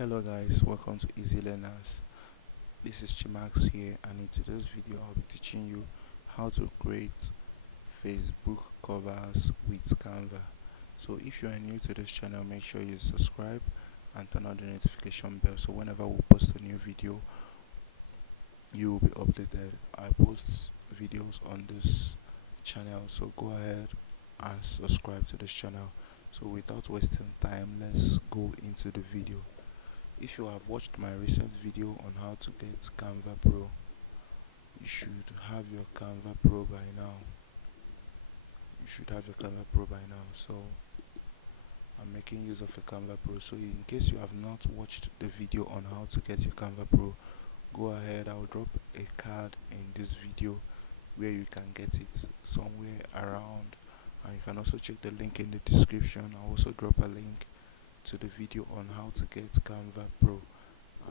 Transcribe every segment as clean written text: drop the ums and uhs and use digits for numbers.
Hello guys, welcome to Easy Learners. This is Chimax here, and in today's video I'll be teaching you how to create Facebook covers with Canva. So if you are new to this channel, make sure you subscribe and turn on the notification bell so whenever we post a new video you will be updated. I post videos on this channel, so go ahead and subscribe to this channel. So without wasting time, let's go into the video. If you have watched my recent video on how to get Canva Pro, you should have your Canva Pro by now. So I'm making use of a Canva Pro. So in case you have not watched the video on how to get your Canva Pro, go ahead. I'll drop a card in this video where you can get it somewhere around, and you can also check the link in the description. I'll also drop a link to the video on how to get Canva Pro.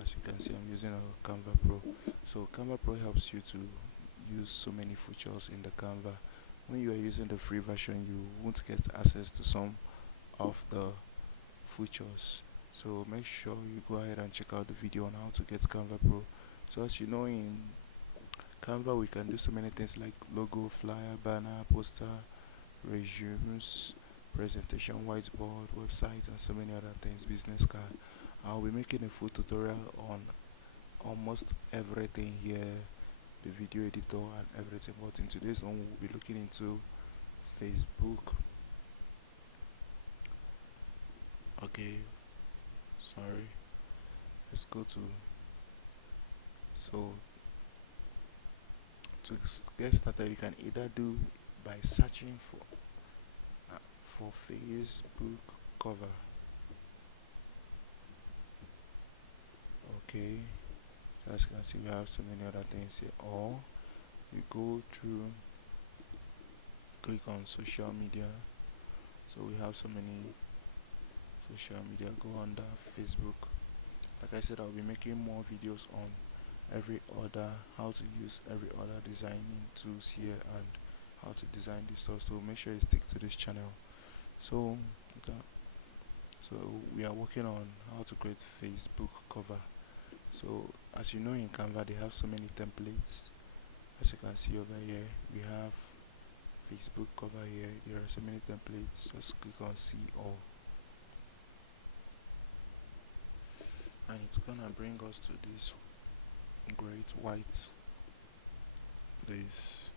As you can see, I'm using a Canva Pro. So Canva Pro helps you to use so many features in the Canva. When you are using the free version, you won't get access to some of the features. So make sure you go ahead and check out the video on how to get Canva Pro. So as you know, in Canva we can do so many things like logo, flyer, banner, poster, resumes, presentation, whiteboard, websites, and so many other things, business card. I'll be making a full tutorial on almost everything here, the video editor and everything, but in today's one we'll be looking into Facebook. Okay, sorry, let's go to, so to get started you can either do by searching for Facebook cover. Okay, so as you can see we have so many other things here, or you go through, click on social media. So we have so many social media. Go under Facebook. Like I said, I'll be making more videos on how to use every other designing tools here and how to design this stuff, so make sure you stick to this channel. So we are working on how to create Facebook cover. So as you know, in Canva they have so many templates. As you can see over here, we have Facebook cover here. There are so many templates. Just click on see all, and it's gonna bring us to this great white place.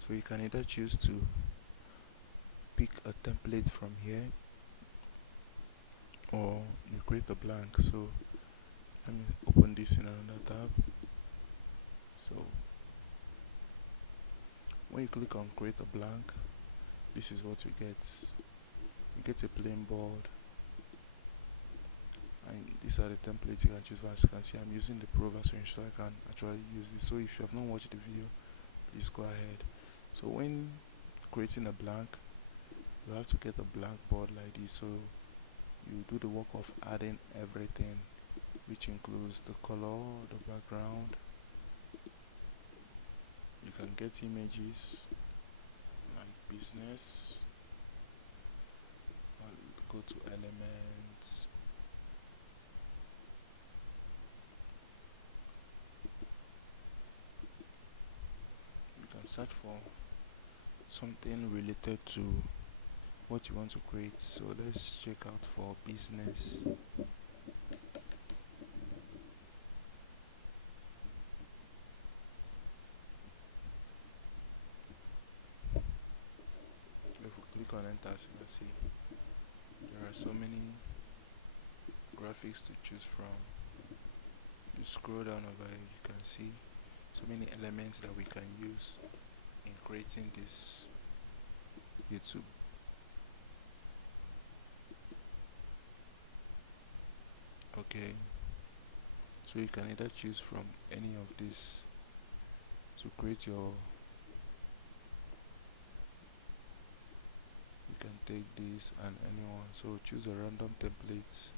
So you can either choose to pick a template from here, or you create a blank. So let me open this in another tab. So when you click on create a blank, this is what you get. You get a plain board, and these are the templates you can choose from. As you can see, I'm using the Pro version so I can actually use this. So if you have not watched the video, please go ahead. So when creating a blank, you have to get a blank board like this. So you do the work of adding everything, which includes the color, the background. You can get images like business, and go to elements. You can search for something related to what you want to create. So let's check out for business. If we click on enter, as you can see, there are so many graphics to choose from. You scroll down over here, you can see so many elements that we can use in creating this YouTube. Okay, so you can either choose from any of this to create your, you can take this and anyone. So choose a random template.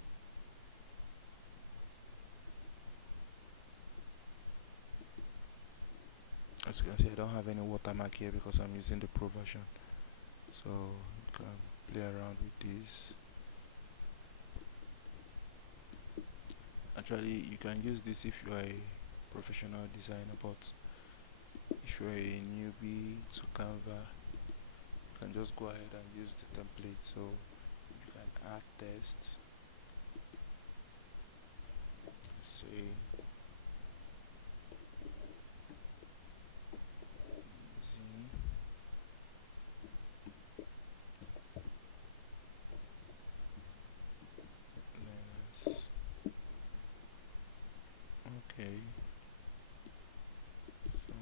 As you can see, I don't have any watermark here because I'm using the Pro version. So you can play around with this. Actually, you can use this if you are a professional designer, but if you are a newbie to Canva, you can just go ahead and use the template. So you can add text, say learners. Okay, so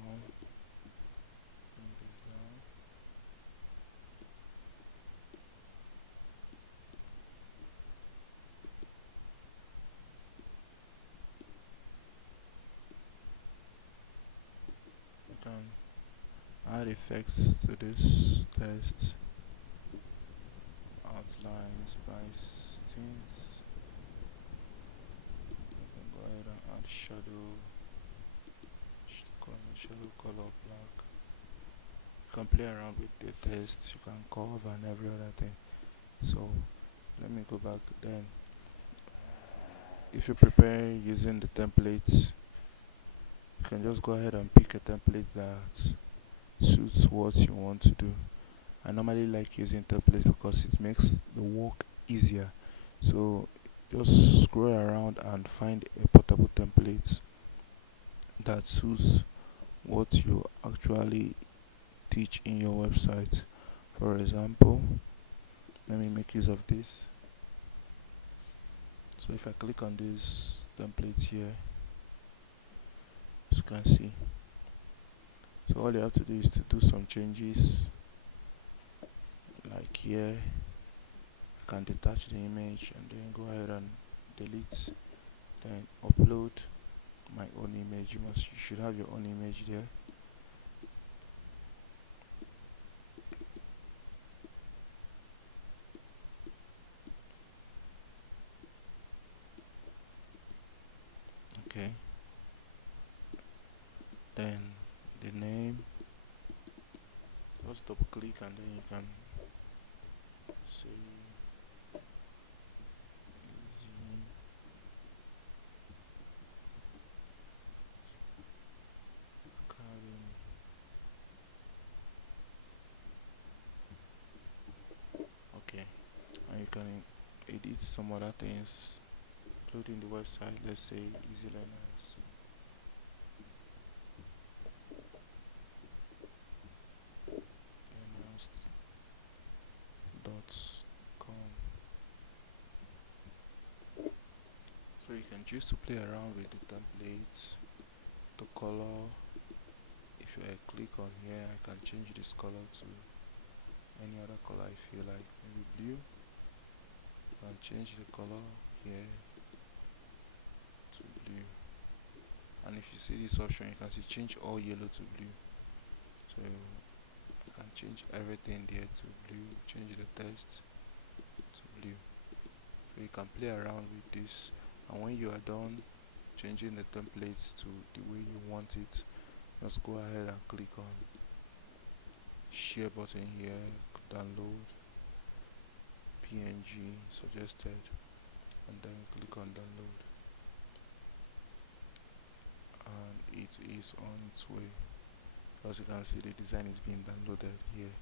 bring this down. You can add effects to this text, outlines, spice, things. You can go ahead and add shadow color black. You can play around with the text, you can cover and every other thing. So let me go back then. If you prepare using the templates, you can just go ahead and pick a template that suits what you want to do. I normally like using templates because it makes the work easier. So just scroll around and find a portable template that suits what you actually teach in your website. For example, let me make use of this. So if I click on this template here, as you can see, so all you have to do is to do some changes, like here. I can detach the image and then go ahead and delete, then upload my own image. You should have your own image there. Okay, then the name, just double click and then you can say easy Academy. Okay, and you can edit some other things, including the website. Let's say easylearnerstip.com. So you can choose to play around with the templates, the color. If I click on here, I can change this color to any other color I feel like, maybe blue. I can change the color here to blue, and if you see this option, you can see change all yellow to blue. So you can change everything there to blue, change the text to blue. So you can play around with this, and when you are done changing the templates to the way you want it, just go ahead and click on share button here, download PNG suggested, and then click on download, and it is on its way. As you can see, the design is being downloaded here.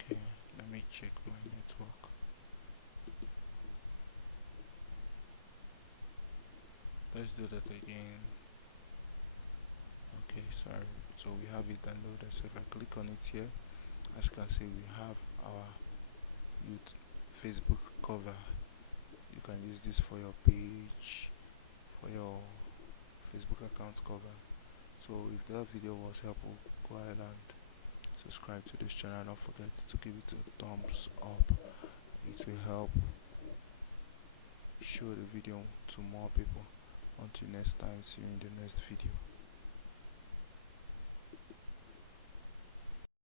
Okay, let me check my network. Let's do that again. Okay, sorry. So we have it downloaded. So if I click on it here, as you can see, we have our youth Facebook cover. You can use this for your page, for your Facebook account cover. So if that video was helpful, go ahead and subscribe to this channel. Don't forget to give it a thumbs up. It will help show the video to more people. Until next time, see you in the next video.